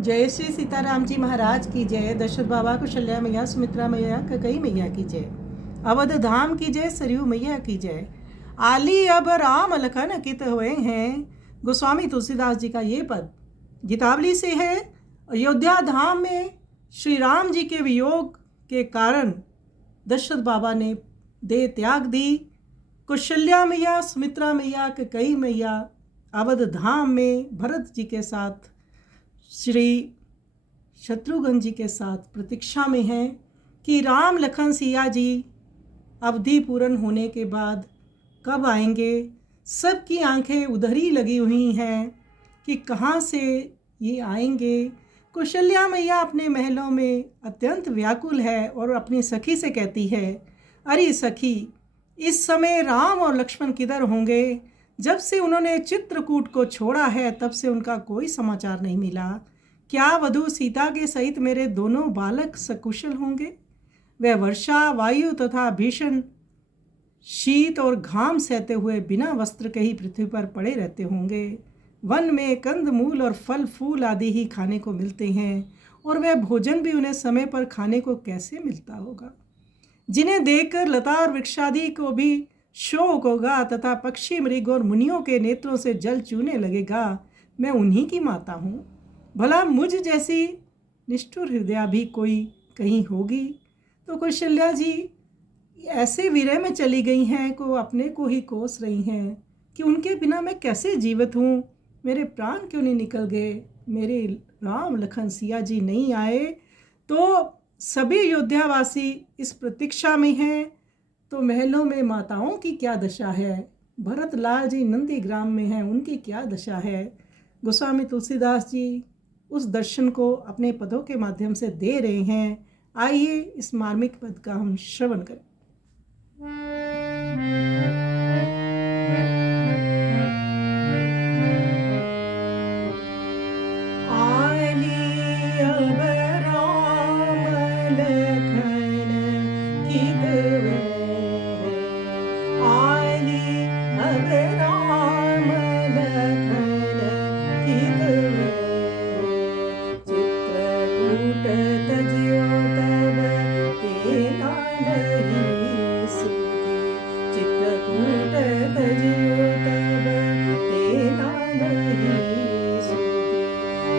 जय श्री सीताराम जी महाराज की जय। दशरथ बाबा कौशल्या मैया, सुमित्रा मैया, कई मैया की जय। अवध धाम की जय, सरयू मैया की जय। आली अब राम लखन कित हुए हैं। गोस्वामी तुलसीदास जी का ये पद गीतावली से है। अयोध्या धाम में श्री राम जी के वियोग के कारण दशरथ बाबा ने देह त्याग दी। कौशल्या मैया, सुमित्रा मैया, कई मैया अवध धाम में भरत जी के साथ, श्री शत्रुघ्न जी के साथ प्रतीक्षा में हैं कि राम लखन सिया जी अवधि पूर्ण होने के बाद कब आएंगे। सबकी आंखें उधर ही लगी हुई हैं कि कहाँ से ये आएंगे। कौशल्या मैया अपने महलों में अत्यंत व्याकुल है और अपनी सखी से कहती है, अरे सखी, इस समय राम और लक्ष्मण किधर होंगे। जब से उन्होंने चित्रकूट को छोड़ा है तब से उनका कोई समाचार नहीं मिला। क्या वधू सीता के सहित मेरे दोनों बालक सकुशल होंगे। वह वर्षा, वायु तथा भीषण शीत और घाम सहते हुए बिना वस्त्र के ही पृथ्वी पर पड़े रहते होंगे। वन में कंद मूल और फल फूल आदि ही खाने को मिलते हैं और वह भोजन भी उन्हें समय पर खाने को कैसे मिलता होगा। जिन्हें देखकर लता और वृक्षादि को भी शोक होगा तथा पक्षी, मृग और मुनियों के नेत्रों से जल चूने लगेगा। मैं उन्हीं की माता हूँ। भला मुझ जैसी निष्ठुर हृदय भी कोई कहीं होगी। तो कौशल्या जी ऐसे विरह में चली गई हैं को अपने को ही कोस रही हैं कि उनके बिना मैं कैसे जीवित हूँ। मेरे प्राण क्यों नहीं निकल गए। मेरे राम लखन सिया जी नहीं आए। तो सभी अयोध्यावासी इस प्रतीक्षा में हैं। तो महलों में माताओं की क्या दशा है। भरत लाल जी नंदी ग्राम में हैं, उनकी क्या दशा है। गोस्वामी तुलसीदास जी उस दर्शन को अपने पदों के माध्यम से दे रहे हैं। आइए इस मार्मिक पद का हम श्रवण करें।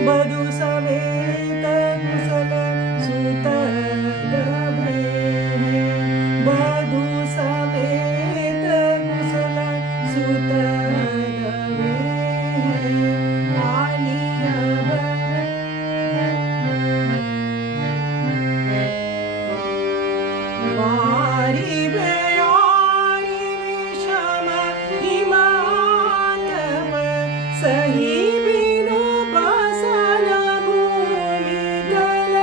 बधु समेत कुशल सुत दबे हैं। बधु समेत कुशल सुत दबे हैं। आली अब वारी बयारी विषम हिमातप सही बिनु बसन भूमि तल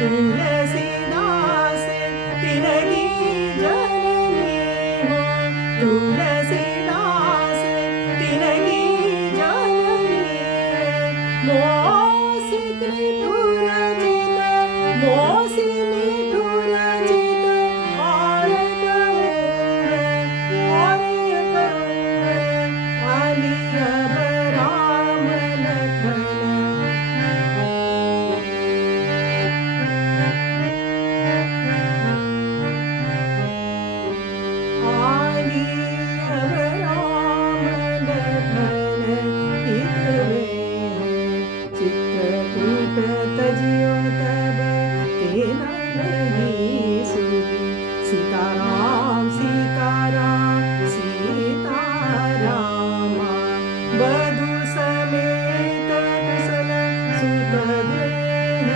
तुलसीदास तिलकी जननी हो, तुलसीदास तिलकी जननी मोसी त्रिपुर जित, मोसी निठुर जित और आली अब राम लखन आली अब राम लखन हितवे चित्रकूट तजियो तब तेना नहीं सुधी सीताराम सीताराम सीतारामा बधु समेत कुशल सुत गृह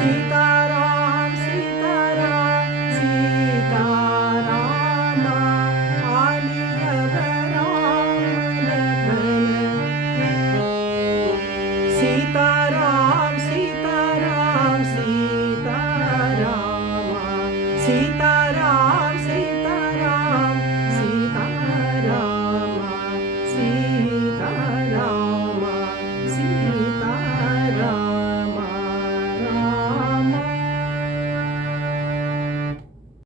सीताराम सीताराम सीतारामा आली अब राम लखन सीताराम सीताराम सीतारामा सीता